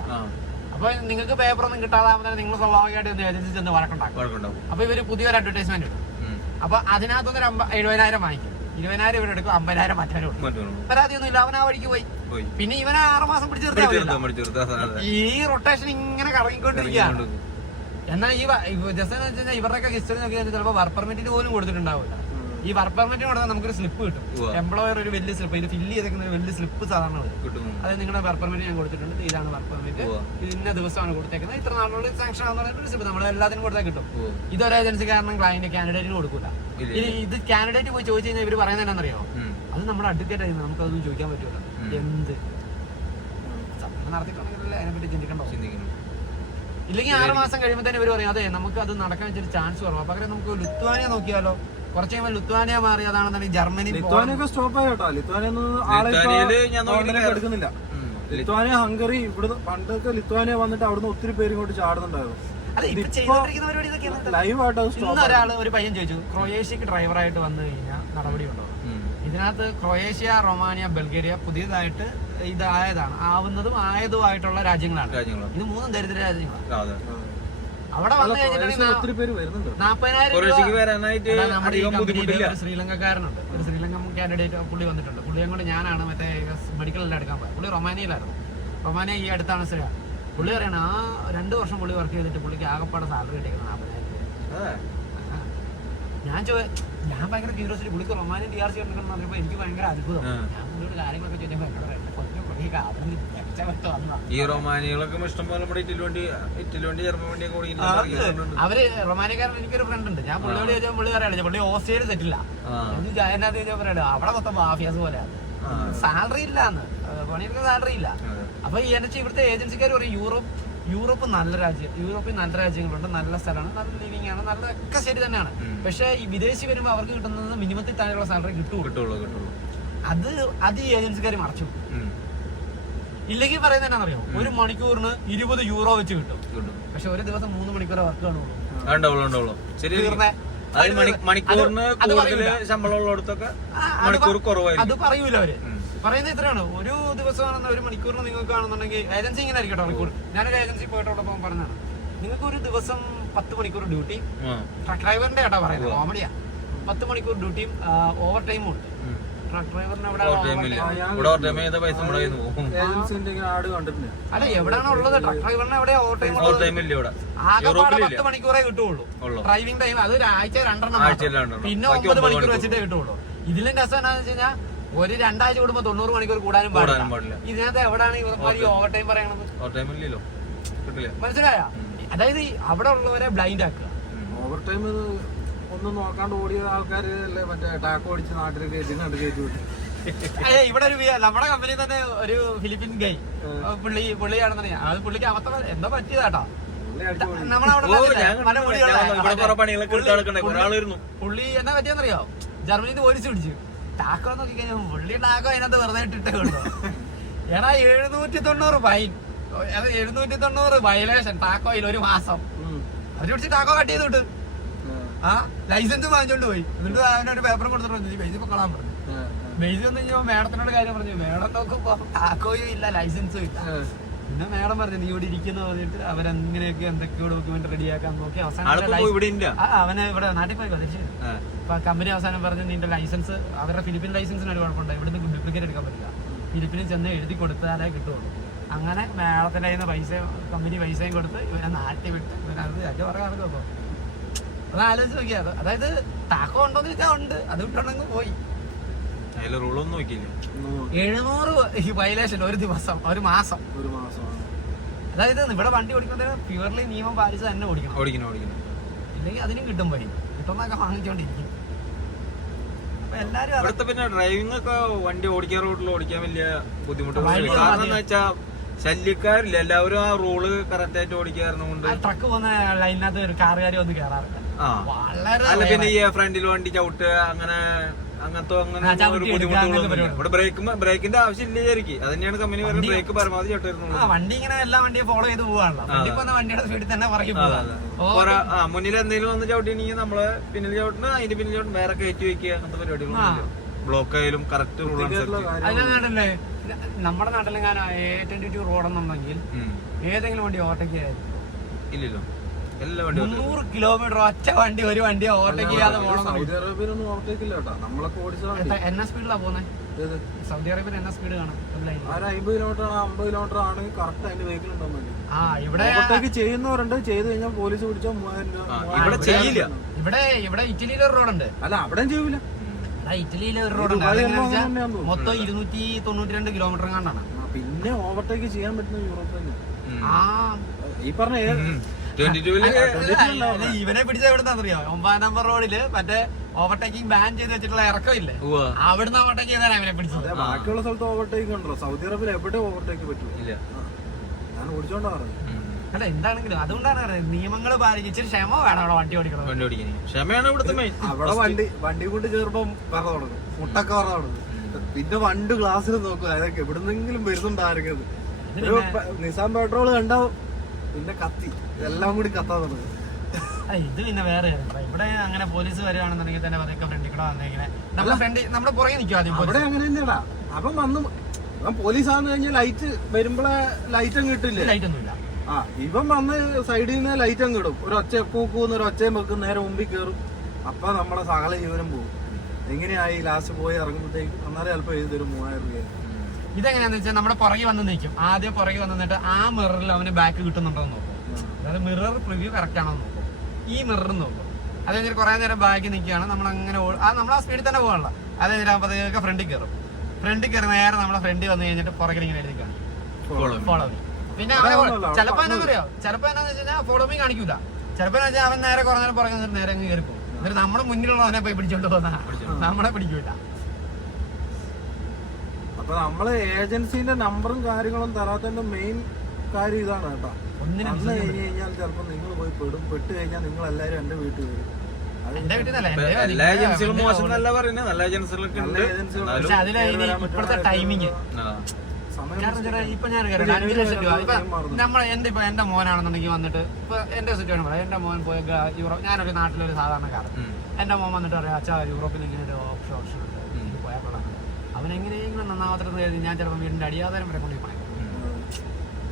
A: അപ്പൊ നിങ്ങൾക്ക് പേപ്പർ ഒന്നും കിട്ടാതാകുമ്പോൾ തന്നെ നിങ്ങൾ സ്വാഭാവികമായിട്ട് ഒന്ന് ഏജൻസി ചെന്ന് വഴക്കുണ്ടാക്കും. അപ്പൊ ഇവർ പുതിയൊരു അഡ്വർടൈസ്മെന്റ് ഇടും. അപ്പൊ അതിനകത്തൊന്ന് ഒരു അമ്പ- എഴുപതിനായിരം വാങ്ങിക്കും. ഇരുപതിനായിരം ഇവരെടുക്കും അമ്പതിനായിരം മറ്റവരും പരാതിയൊന്നും ഇല്ല അവൻ ആ വഴിക്ക് പോയി. പിന്നെ ഇവനെ ആറുമാസം പിടിച്ചു നിർത്തിയാൽ
B: പിടിച്ചെടുത്തോ,
A: മതിയല്ലോ.
B: പിടിച്ചെടുത്തോ. അതെ, അതെ.
A: ഈ റൊട്ടേഷൻ ഇങ്ങനെ കറങ്ങിക്കൊണ്ടിരിക്കുകയാണ് എന്നാൽ ഈ ജസ്റ്റ് എന്ന് ഇവരുടെയൊക്കെ ഹിസ്റ്ററി നോക്കി ചിലപ്പോൾ വർക്ക് പെർമിറ്റിന് പോലും കൊടുത്തിട്ടുണ്ടാവില്ല ഈ വർക്ക് പെർമിറ്റ് കൊടുത്താൽ നമുക്കൊരു സ്ലിപ്പ് കിട്ടും. എംപ്ലോയർ ഒരു വലിയ സ്ലിപ്പ് ഇത് ഫില്ല് ചെയ്തേക്കുന്ന ഒരു വലിയ സ്ലിപ്പ് സാധാരണ
B: കിട്ടും.
A: അത് നിങ്ങളുടെ വർക്ക് പെർമിറ്റ് ഞാൻ കൊടുത്തിട്ടുണ്ട്. ഇതാണ് വർക്ക് പെർമിറ്റ്. ഇത് ഇന്ന ദിവസമാണ് കൊടുത്തേക്കുന്നത്. ഇത്ര നാളുകളിൽ സാങ്ഷൻ ആണെന്ന് ഒരു സ്ലിപ്പ് നമ്മൾ എല്ലാത്തിനും കൊടുത്താൽ കിട്ടും. ഇതൊരു ഏജൻസി കാരണം ക്ലയന്റ് കാൻഡിഡേറ്റിന് കൊടുക്കൂല. ഇനി ഇത് കാൻഡിഡേറ്റ് പോയി ചോദിച്ചു കഴിഞ്ഞാൽ ഇവർ പറയുന്നത് എന്നറിയോ
B: ഉം.
A: അത് നമ്മുടെ അഡ്വക്കേറ്റ് ആയിരുന്നു. നമുക്ക് അതൊന്നും ചോദിക്കാൻ പറ്റൂല. എന്ത്? സത്യം നടത്തിയിട്ടുണ്ടെങ്കിലല്ലേ അതിനെപ്പറ്റി ചിന്തിക്കണ്ടോ?
B: ചിന്തിക്കണം.
A: ഇല്ലെങ്കിൽ ആറ് മാസം കഴിയുമ്പോൾ തന്നെ ഇവർ പറയും അതെ നമുക്ക് അത് നടക്കാൻ ഇച്ചിരി ചാൻസ് കുറവാണ് പകരം നമുക്ക് ലുത്വാനിയ നോക്കിയാലോ? കുറച്ച് കഴിയുമ്പോൾ ലുത്വാനിയ മാറി അതാണെന്നുണ്ടെങ്കിൽ ജർമ്മനി
C: ലിത്വാനിയൊക്കെ സ്റ്റോപ്പ് ആയി കേട്ടോ ലിത്വാനിയ എടുക്കുന്നില്ല. ലിത്വാനിയ ഹംഗറി ഇവിടുന്ന് പണ്ടൊക്കെ ലിത്വാനിയ വന്നിട്ട് അവിടുന്ന് ഒത്തിരി പേര് ഇങ്ങോട്ട് ചാടുന്നുണ്ടായിരുന്നു.
A: ഒരാൾ ഒരു പയ്യൻ ചോദിച്ചു ക്രൊയേഷ്യക്ക് ഡ്രൈവറായിട്ട് വന്നു കഴിഞ്ഞാൽ നടപടി ഉണ്ടോ. ഇതിനകത്ത് ക്രൊയേഷ്യ റൊമാനിയ ബൾഗേറിയ പുതിയതായിട്ട് ഇതായതാണ് ആവുന്നതും ആയതുമായിട്ടുള്ള രാജ്യങ്ങളാണ്.
B: രാജ്യങ്ങളാണ്.
A: ഇത് മൂന്നും ദരിദ്ര രാജ്യങ്ങളാണ്. അവിടെ വന്നു കഴിഞ്ഞിട്ടുണ്ടെങ്കിൽ ശ്രീലങ്കക്കാരനുണ്ട്. ഒരു ശ്രീലങ്കൻ കാൻഡിഡേറ്റ് പുള്ളി വന്നിട്ടുണ്ട്. പുള്ളി അങ്ങോട്ട് ഞാനാണ് മറ്റേ മെഡിക്കൽ എല്ലാം എടുക്കാൻ പോയത്. പുള്ളി റൊമാനിയയിലായിരുന്നു. റൊമാനിയ ഈ അടുത്താണ് സ്ഥലം പുള്ളി പറയണ ആ രണ്ട് വർഷം പുള്ളി വർക്ക് ചെയ്തിട്ട് പുള്ളിക്ക് ആകപ്പാടെ സാലറി കിട്ടിയിരുന്നു നാൽപ്പതിനായിരം രൂപ. ഞാൻ ചോ ഞാൻ ഭയങ്കര ക്യൂരിയോസിറ്റി പുള്ളിക്ക് റൊമാനിയൻ ഡി ആർ സി പറഞ്ഞപ്പോൾ എനിക്ക് ഭയങ്കര അത്ഭുതം. ഞാൻ പുള്ളിയോട് കാര്യങ്ങളൊക്കെ ചോദിച്ചപ്പോൾ എന്നോട്
B: ഈ റൊമാനികളൊക്കെ ഇഷ്ടം പോലെ നമ്മുടെ ഇറ്റലി വണ്ടി ഇറ്റലി വണ്ടി ജർമ്മൻ
A: ആ, അവർ റൊമാനിയക്കാരൻ എനിക്കൊരു ഫ്രണ്ട് ഉണ്ട്. ഞാൻ പുള്ളിയോട് ചോദിച്ചാൽ പുള്ളി പറയാണ് പുള്ളി ഓസ്ട്രേലിയ സെറ്റില്ല
B: എന്നാന്ന്
A: എന്ന് ചോദിച്ചാൽ പറയാണ് അവിടെ മൊത്തം മാഫിയാസ് പോലെയാണ്
B: സാലറി
A: സാലറി ഇല്ലാന്ന്. പണിയെടുക്കുന്ന സാലറി ഇല്ല. അപ്പൊ ഈ എന്നെ ഇവിടുത്തെ ഏജൻസിക്കാർ പറയും യൂറോപ്പ് യൂറോപ്പ് നല്ല രാജ്യം യൂറോപ്പിൽ നല്ല രാജ്യങ്ങളുണ്ട് നല്ല സ്ഥലമാണ് നല്ല ലിവിങ് ആണ് നല്ല ഒക്കെ ശരി തന്നെയാണ്. പക്ഷേ ഈ വിദേശി വരുമ്പോൾ അവർക്ക് കിട്ടുന്നത് മിനിമത്തിൽ താഴെയുള്ള സാലറി കിട്ടുള്ളൂ.
B: കിട്ടുള്ളൂ കിട്ടുള്ളൂ.
A: അത് അത് ഈ ഏജൻസിക്കാർ മറച്ചു. ഇല്ലെങ്കിൽ പറയുന്നത് എന്നാണെന്നറിയോ? ഒരു മണിക്കൂറിന് ഇരുപത് യൂറോ വെച്ച് കിട്ടും.
B: കിട്ടും.
A: പക്ഷെ ഒരു ദിവസം മൂന്ന് മണിക്കൂർ വർക്ക് കാണുള്ളൂ. തീർന്നേ.
B: അത് മണിക്കൂറിന് കൂടുതൽ
A: പറയൂല.
B: മണിക്കൂർ കുറവായിരിക്കും.
A: അത്
B: അവർ.
A: പറയുന്നത് ഇത്രയാണ്. ഒരു ദിവസം ഒരു മണിക്കൂറിന് നിങ്ങൾക്ക് ആണെന്നുണ്ടെങ്കിൽ ഏജൻസി ഇങ്ങനെ ആയിരിക്കട്ടെ മണിക്കൂർ ഞാനൊരു ഏജൻസി പോയിട്ടോടൊപ്പം പറഞ്ഞതാണ്. നിങ്ങൾക്ക് ഒരു ദിവസം പത്ത് മണിക്കൂർ ഡ്യൂട്ടി. ട്രക്ക് ഡ്രൈവറിന്റെ ഏട്ടാ പറയുന്നത്. കോമഡിയാ. പത്ത് മണിക്കൂർ ഡ്യൂട്ടിയും ഓവർ ടൈമും ഉണ്ട്.
B: ഇവിടെ ഓവർ ടൈം ചെയ്ത പൈസ നമ്മുടെ കയ്യിൽ നിന്ന് പോകും
C: ഏജൻസിന്റെ ഇങ്ങനെ കണ്ടിട്ടുണ്ട്
A: അല്ല എവിടെയാണ് ഉള്ളത്? ട്രക്ക് ഡ്രൈവറിന് എവിടെ ഓവർ ടൈം
B: ഓവർ ടൈം ഇല്ല ഇവിടെ.
A: ആകെ
B: യൂറോപ്പിലില്ല
A: പത്ത് മണിക്കൂറേ കിട്ടുള്ളൂ
B: ഉള്ളൂ.
A: ഡ്രൈവിംഗ് ടൈം അത് ആഴ്ച രണ്ടെണ്ണം. പിന്നെ ഒമ്പത് മണിക്കൂർ. വെച്ചിട്ടേ കിട്ടുള്ളൂ ഇതിലും രസം എന്താണെന്ന് വെച്ച് കഴിഞ്ഞാൽ ഒരു രണ്ടാഴ്ച കൂടുമ്പോൾ തൊണ്ണൂറ് മണിക്കൂർ കൂടാനും പാടില്ല. ഇതിനകത്ത് എവിടെയാണ് ഇവർമാർ ഓവർ ടൈം പറയണത്? മനസ്സിലായ? അതായത് അവിടെ ഉള്ളവരെ ബ്ലൈൻഡ് ആക്കുക.
C: ഓവർ ടൈം ഒന്നും നോക്കാണ്ട് ഓടിയ ആൾക്കാർ അല്ലേ? മറ്റേ ടാക്കോ അടിച്ച് നാട്ടിൽ കയറ്റി നാട്ടിൽ കയറ്റി വിട്ടു.
A: അയ്യ, ഇവിടെ ഒരു നമ്മുടെ കമ്പനി തന്നെ ഒരു ഫിലിപ്പിൻ ഗൈ പുള്ളി പുള്ളിയാണെന്ന് അത് പുള്ളിക്ക് അവസ്ഥ എന്താ പറ്റിയതാട്ടോ?
C: പുള്ളി
A: എന്നാ പറ്റിയെന്നറിയോ? ജർമ്മനിന്ന് പോലീസ് പിടിച്ചു. ടാക്കോ നോക്കി കഴിഞ്ഞാൽ പുള്ളി ടാക്കോ അതിനകത്ത് വെറുതെ ഇട്ടിട്ടേ ഉള്ളൂ. എടാ എഴുന്നൂറ്റി തൊണ്ണൂറ് ഫൈൻ അത് എഴുന്നൂറ്റി തൊണ്ണൂറ് വയലേഷൻ ടാക്കോയിൽ ഒരു മാസം. അവർ പിടിച്ച് ടാക്കോ കട്ട് ചെയ്ത് വിട്ട്.
C: ആ,
A: ലൈസൻസ് വാങ്ങിച്ചോണ്ട് പോയി. എന്നിട്ട് അവനൊരു പേപ്പറും കൊടുത്തിട്ട് ബേസ് ഇപ്പൊ കളാൻ പറഞ്ഞു. ബേസ് വന്ന് കഴിഞ്ഞാൽ മേഡത്തിനോട് കാര്യം പറഞ്ഞു. മേഡം നോക്കുമ്പോ ടാക്കോയും ഇല്ല ലൈസൻസും ഇല്ല. പിന്നെ മേഡം പറഞ്ഞു നീ ഇവിടെ ഇരിക്കുന്ന പറഞ്ഞിട്ട് അവരെങ്ങനെയൊക്കെ എന്തൊക്കെയോ ഡോക്യുമെന്റ് റെഡിയാക്കാൻ നോക്കി അവസാനം അവനെ ഇവിടെ നാട്ടിൽ പോയി തിരിച്ചു.
B: ആ.
A: അപ്പൊ കമ്പനി അവസാനം പറഞ്ഞു നിന്റെ ലൈസൻസ് അവരുടെ ഫിലിപ്പിൻ ലൈസൻസിന് ഒരു കുഴപ്പമുണ്ട്. ഇവിടുന്ന് ഡ്യൂപ്ലിക്കേറ്റ് എടുക്കാൻ പറ്റില്ല. ഫിലിപ്പിനിൽ ചെന്ന് എഴുതി കൊടുത്താലേ കിട്ടുള്ളൂ. അങ്ങനെ മേളത്തിന്റെ കയ്യിൽ നിന്ന് പൈസ കമ്പനി പൈസയും കൊടുത്ത് ഇവനെ നാട്ടി വിട്ട് ഇവനത് അച്ഛൻ പറയാൻ നടക്കും ആലോചിച്ച് നോക്കിയാ. അതായത് താക്കോ ഉണ്ടോന്ന് ചോദിച്ചാൽ ഉണ്ട്. അത് വിട്ടുണ്ടെങ്കിൽ പോയി.
B: അതിലെ റൂളൊന്നും നോക്കിയില്ല?
C: ഒന്ന് നോക്ക്.
A: എഴുന്നൂറ് ഈ വയലേഷൻ ഒരു ദിവസം ഒരു മാസം.
C: ഒരു മാസം.
A: അതായത് ഇവിടെ വണ്ടി ഓടിക്കുമ്പോൾ പ്യുവർലി നിയമം പാലിച്ച് തന്നെ ഓടിക്കണം.
B: ഓടിക്കണം ഓടിക്കണം.
A: ഇല്ലെങ്കിൽ അതിനും കിട്ടും വഴി. കിട്ടുന്നൊക്കെ വാങ്ങിച്ചോണ്ടിരിക്കും.
B: ഇവിടുത്തെ പിന്നെ ഡ്രൈവിംഗ് ഒക്കെ വണ്ടി ഓടിക്കാൻ റോഡിൽ ഓടിക്കാൻ വലിയ ബുദ്ധിമുട്ടുകൾ കാരണം എന്ന് വെച്ചാ ശല്യക്കാരില്ല. എല്ലാവരും ആ റൂൾ കറക്റ്റ് ആയിട്ട് ഓടിക്കാറുണ്ട്.
A: ട്രക്ക് പോകുന്ന ലൈനിനകത്ത് ഒരു കാറുകാരി വന്ന് കയറാറില്ല
B: അല്ല പിന്നെ ഈ ഫ്രണ്ടിൽ വണ്ടി ചവിട്ട് അങ്ങനെ അങ്ങനത്തെ അങ്ങനെ ഒരു ബുദ്ധിമുട്ടുകളൊന്നും. ഇവിടെ ബ്രേക്ക് ബ്രേക്കിന്റെ ആവശ്യമില്ല ശരിക്കും അത് തന്നെയാണ് കമ്പനി പറയുന്നത് ബ്രേക്ക് പരമാവധി ചവിട്ടായിരുന്നു
A: ആ വണ്ടി ഇങ്ങനെ എല്ലാ വണ്ടിയും ഫോളോ ചെയ്ത് പോവാണല്ലോ. വണ്ടിയുടെ സ്പീഡിൽ തന്നെ പറയും
B: മുന്നിൽ എന്തെങ്കിലും വന്ന് ചവിട്ടിയാണെങ്കിൽ നമ്മൾ പിന്നിൽ ചവിട്ടുന്ന അതിന്റെ പിന്നിൽ ചവിട്ടുന്ന വേറെ കയറ്റി വെക്കുക അങ്ങനത്തെ പരിപാടികളൊന്നും ബ്ലോക്ക് ആയാലും കറക്റ്റ് റൂൾ അനുസരിച്ച്.
A: നമ്മുടെ നാട്ടിലെങ്ങാനും എ റോഡ് ടു റോഡെന്നുണ്ടെങ്കിൽ ഏതെങ്കിലും വണ്ടി ഓവർടേക്ക്
B: ഇല്ലല്ലോ.
A: മുന്നൂറ് കിലോമീറ്റർ ഒറ്റ വണ്ടി ഒരു വണ്ടി ഓവർടേക്ക് ചെയ്യാതെ പോകണം എന്ന സ്പീഡിലാ പോകുന്നത് സൗദി അറേബ്യയിൽ എന്ന സ്പീഡ് കാണാം.
C: ആ
A: ഇവിടെ
C: ചെയ്യുന്നവരുണ്ട്. ചെയ്ത് കഴിഞ്ഞാൽ പോലീസ് പിടിച്ചാൽ മൂവായിരം രൂപ.
B: ചെയ്യില്ല.
A: ഇവിടെ ഇവിടെ ഇറ്റലിയിൽ ഒരു റോഡുണ്ട്
C: അല്ല അവിടെയും ചെയ്യൂല.
A: ഇറ്റലിയിലെ ഒരു
C: റോഡുണ്ട്.
A: മൊത്തം ഇരുന്നൂറ്റി തൊണ്ണൂറ്റി രണ്ട് കിലോമീറ്റർ കണ്ടാണ്
C: പിന്നെ ഓവർടേക്ക് ചെയ്യാൻ പറ്റുന്ന യൂറോപ്പ് തന്നെ.
A: ആ.
C: ഈ പറഞ്ഞ
A: ഇവനെ പിടിച്ച എവിടുന്നറിയോ ഒമ്പതാം നമ്പർ റോഡിൽ മറ്റേ ഓവർടേക്കിംഗ് ബാൻ ചെയ്ത് വെച്ചിട്ടുള്ള ഇറക്കമില്ലേ അവിടുന്ന് ഓവർടേക്ക് ചെയ്താണ് അവനെ പിടിച്ചത്.
C: അതെ, ബാക്കിയുള്ള സ്ഥലത്ത് ഓവർടേക്ക് കണ്ടോ സൗദി അറേബ്യയിൽ എവിടെ ഓവർടേക്ക് പറ്റൂ ഞാൻ ഓടിച്ചോണ്ടാ
B: പറഞ്ഞു
A: അല്ല എന്താണെങ്കിലും അതുകൊണ്ടാണ് പറയുന്നത്. നിയമങ്ങൾ പാലിച്ച് ക്ഷമ വേണം അവിടെ വണ്ടി ഓടിക്കണം
B: വണ്ടി ഓടിക്കണം ക്ഷമയാണ് ഇവിടുത്തെ മെയിൻ
C: അവിടെ വണ്ടി വണ്ടി കൊണ്ട് കയറുമ്പോ പറ തുടങ്ങും. മുട്ടൊക്കെ പറ തുടങ്ങും. പിന്നെ വണ്ട് ഗ്ലാസ്സിൽ നോക്കുക. അതൊക്കെ എവിടുന്നെങ്കിലും വരുന്നുണ്ട് ആരെങ്കിലും ഒരു പ- നിസാം പെട്രോൾ കണ്ട പിന്നെ കത്തി. എല്ലാം കൂടി കത്താൻ തുടങ്ങും.
A: ഇത് പിന്നെ വേറെ ഇവിടെ അങ്ങനെ പോലീസ് വരികയാണെന്നുണ്ടെങ്കിൽ തന്നെ അതൊക്കെ ഫ്രണ്ടിൽ കൂടെ വന്നിങ്ങനെ നമ്മുടെ ഫ്രണ്ട് നമ്മുടെ പുറകെ നിൽക്കും ആദ്യം
C: ഇവിടെ അങ്ങനെ തന്നെയാടാ അവൻ വന്നു. അവൻ പോലീസാന്ന് കഴിഞ്ഞാൽ ലൈറ്റ് വരുമ്പോഴേ ലൈറ്റ് അങ്ങ് കിട്ടില്ല
A: ലൈറ്റ് ഒന്നുമില്ല.
C: ആ ഇവൻ വന്ന് സൈഡിൽ നിന്ന് ലൈറ്റ് അങ്ങ് ഇടും. ഒരു ഒച്ച പൂക്കൂന്ന് ഒരു ഒച്ചയും വെക്കും നേരെ മുമ്പിൽ കയറും അപ്പൊ നമ്മളെ സകല ജീവനും പോകും. എങ്ങനെയായി ലാസ്റ്റ് പോയി ഇറങ്ങുമ്പോഴത്തേക്കും? അന്നേരം ചിലപ്പോൾ എഴുതി തരും മൂവായിരം രൂപ
A: ഇതെങ്ങനെയാന്ന് വെച്ചാൽ നമ്മുടെ പുറകെ വന്ന് നിൽക്കും. ആദ്യം പുറകെ വന്ന് നിന്നിട്ട് ആ മിററിൽ അവന് ബാക്ക് കിട്ടുന്നുണ്ടോ എന്ന് നോക്കും. അതായത് മിറർ പ്രിവ്യൂ കറക്റ്റ് ആണോ നോക്കും. ഈ മിറർ നോക്കും. അത് കഴിഞ്ഞിട്ട് കുറെ നേരം ബാക്കി നിൽക്കുകയാണ്. നമ്മൾ അങ്ങനെ ആ നമ്മൾ ആ സ്പീഡിൽ തന്നെ പോകാനുള്ള. അത് കഴിഞ്ഞിട്ട് അപ്പോഴത്തേക്ക് ഫ്രണ്ടിൽ കയറും ഫ്രണ്ടിൽ കയറി നേരെ നമ്മളെ ഫ്രണ്ടിൽ വന്നു കഴിഞ്ഞിട്ട് പുറകിൽ ഇങ്ങനെ
B: എഴുതിക്കാണ്
A: ഫോളോ മീ പിന്നെ
C: ചിലപ്പോൾ
A: എന്താ
C: ഒന്നുമില്ല,
A: ചിലപ്പോൾ എന്താന്ന് വെച്ച് കഴിഞ്ഞാൽ ഫോളോ മീ കാണിക്കൂല. ചിലപ്പോ എന്ന് വെച്ചാൽ അവൻ നേരെ കുറേ നേരം പുറകെ നിന്നിട്ട് നേരെ അങ്ങ് കയറിപ്പോ പോകും എന്നിട്ട് നമ്മുടെ മുന്നിലുള്ളവനെ പോയി പിടിച്ചോണ്ട് പോകുന്ന നമ്മളെ പിടിക്കൂല.
C: അപ്പൊ നമ്മളെ ഏജൻസിന്റെ നമ്പറും കാര്യങ്ങളും തരാത്തതിന്റെ മെയിൻ കാര്യം ഇതാണ് കേട്ടോ.
A: ഒന്നിനും
C: വന്നു കഴിഞ്ഞ് കഴിഞ്ഞാൽ ചിലപ്പോ നിങ്ങൾ പോയി പെടും. പെട്ട് കഴിഞ്ഞാൽ നിങ്ങൾ വീട്ടിൽ വരും. അത്
A: എന്റെ വീട്ടിൽ
B: എല്ലാ ഏജൻസികളും മോശം പറയുന്നത് നല്ല ഏജൻസികളൊക്കെ
C: നല്ല
B: ഉണ്ട്.
C: ഏജൻസികൾ
B: എന്നാലും
A: പക്ഷെ അതിലെ
C: കേറി
A: ഇപ്പോഴത്തെ ടൈമിങ്
B: ആ.
C: സമയം
A: കാരണം ഇപ്പൊ ഞാൻ
C: ഇപ്പൊ
A: കയറി അഞ്ചു
C: ജനുവരി
A: ലക്ഷം രൂപ.
C: വരെ
A: ഇപ്പൊ നമ്മളെ എന്റെ ഇപ്പൊ എന്റെ മോനാണെന്നുണ്ടെങ്കിൽ വന്നിട്ട് ഇപ്പൊ എന്റെ സിറ്റുവേഷൻ പറയാം. എന്റെ മോൻ പോയ ഗ- യൂറോപ്പ് ഞാനൊരു നാട്ടിലൊരു സാധാരണക്കാരൻ
B: ഉം.
A: എന്റെ മോൻ വന്നിട്ട് പറയാം അച്ഛാ യൂറോപ്പിൽ ഇങ്ങനെ ഒരു ഓപ്ഷൻ ഓപ്ഷൻ ഉണ്ട്. പോയാൽ കൊള്ളാം. അവൻ എങ്ങനെയെങ്കിലും നന്നാവത്തെന്ന് കരുതി ഞാൻ ചിലപ്പോൾ വീടിന്റെ അടിയാധാരം വരെ കൊണ്ടു പോയി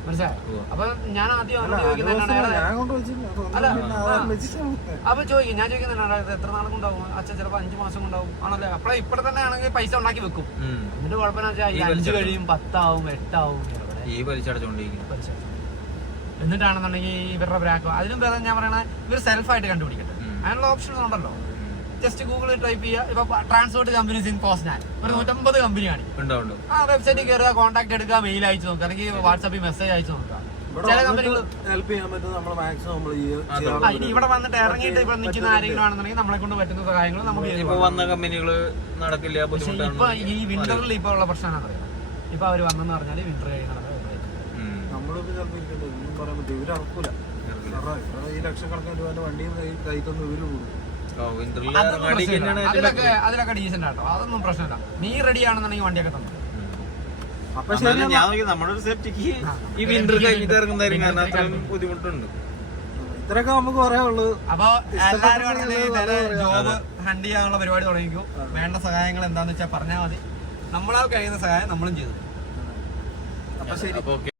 A: മനസ്സിലായോ?
B: ഉവ്വ.
A: അപ്പൊ ഞാൻ ആദ്യം
C: അല്ല,
A: അവനോട് ചോദിക്കുന്നത്
C: ദിവസം
A: എന്നാണ്?
C: ഞാൻ കൊണ്ട് വെച്ചില്ല അതൊന്നും
A: അല്ല,
C: പിന്നെ
A: ആ.
C: അതാണ് വെച്ചിട്ടാണ്.
A: അപ്പൊ ചോദിക്കും ഞാൻ ചോദിക്കുന്നുണ്ട് ഇത് എത്ര നാളും കൊണ്ടാവും? അച്ഛൻ ചിലപ്പോൾ അഞ്ചു മാസം കൊണ്ടാവും. ആണല്ലേ? അപ്പഴേ ഇപ്പഴ തന്നെ ആണെങ്കിൽ പൈസ ഉണ്ടാക്കി വെക്കും.
B: ഉം.
A: എന്നിട്ട് കുഴപ്പമെന്ന് വെച്ചാൽ ഈ
B: ഈ
A: അഞ്ച്
B: വലിച്ചെടുക്കും.
A: കഴിയും പത്താവും എട്ടാവും എവിടെ
B: ഈ പലിശ അടച്ചോണ്ടിരിക്കുന്നു
A: പലിശ. എന്നിട്ടാണെന്നുണ്ടെങ്കിൽ ഇവരുടെ ബ്രാക്ക്. അതിനും വേറെ ഞാൻ പറയണ ഇവർ സെൽഫായിട്ട് കണ്ടുപിടിക്കട്ടെ.
B: അങ്ങനെയുള്ള
A: അതിനുള്ള ഓപ്ഷൻസ് ഉണ്ടല്ലോ. ജസ്റ്റ് ഗൂഗിൾ ടൈപ്പ് ചെയ്യുക. ഇപ്പൊ ട്രാൻസ്പോർട്ട് കമ്പനീസ് ഇൻ പോസ്റ്റ് ഒരു നൂറ്റമ്പത് കമ്പനിയാണ് ആ വെബ്സൈറ്റിൽ കയറുക കോൺടാക്ട് എടുക്കുക മെയിൽ അയച്ചു നോക്കുക അല്ലെങ്കിൽ വാട്സാപ്പിൽ മെസ്സേജ് അയച്ചു നോക്കുക.
C: ഇവിടെ
A: ചില
C: വന്നിട്ട്
A: കമ്പനികൾ. ഇനി ഇവിടെ വന്നിട്ട് ഇറങ്ങിയിട്ട് ഇവിടെ നിൽക്കുന്ന ആരെങ്കിലും ആണെന്നുണ്ടെങ്കിൽ നമ്മളെ കൊണ്ട് പറ്റുന്ന സഹായങ്ങൾ നമുക്ക്
B: ഇപ്പൊ വന്ന കമ്പനികൾ നടക്കില്ല ബുദ്ധിമുട്ടാണ്
A: ഇപ്പൊ ഈ വിന്ററിൽ ഇപ്പൊ ഉള്ള പ്രശ്നമാണ് അറിയാം ഇപ്പൊ അവർ വന്നെന്ന് പറഞ്ഞാൽ വിന്റർ കഴിയുന്നത്
B: ഉം.
C: നമ്മളിപ്പോ ചിലപ്പോ ഇരിക്കട്ടെ, ഒന്നും പറയാൻ പറ്റില്ല. ഇവർ ഇറക്കൂല. ഈ ലക്ഷക്കണക്കിന് രൂപ വണ്ടിയും കൈക്കൊന്നും ഇവർ കൂടും
A: അതൊന്നും
B: ഇറങ്ങാണ്ടി
A: പ്രശ്നമില്ല.
B: തന്നെയാണ് ഏറ്റവും
A: അതിലൊക്കെ അതിലൊക്കെ ഡീസന്റ് ആട്ടോ. അതൊന്നും പ്രശ്നമില്ല. നീ റെഡി ആണെന്നുണ്ടെങ്കിൽ വണ്ടിയൊക്കെ തന്നെ.
C: അപ്പൊ ശരി
B: ഞാൻ നോക്കി നമ്മുടെ ഒരു സേഫ്റ്റിക്ക് ഈ വിന്റർ കഴിഞ്ഞിട്ട് ഇറങ്ങുന്നതായിരിക്കും കാരണം അത്രയും ബുദ്ധിമുട്ടുണ്ട്.
C: ഇത്രയൊക്കെ നമുക്ക് പറയാനുള്ളൂ
A: അപ്പൊ എല്ലാരും
C: ഇഷ്ടപ്പെട്ടെങ്കിൽ
A: ജോബ് ഹണ്ട് ചെയ്യാനുള്ള പരിപാടി തുടങ്ങിക്കോ വേണ്ട സഹായങ്ങൾ എന്താന്ന് വെച്ചാൽ പറഞ്ഞാൽ മതി. നമ്മളാ കഴിയുന്ന സഹായം നമ്മളും ചെയ്തു
C: അപ്പൊ ശരി.
B: ഓക്കെ.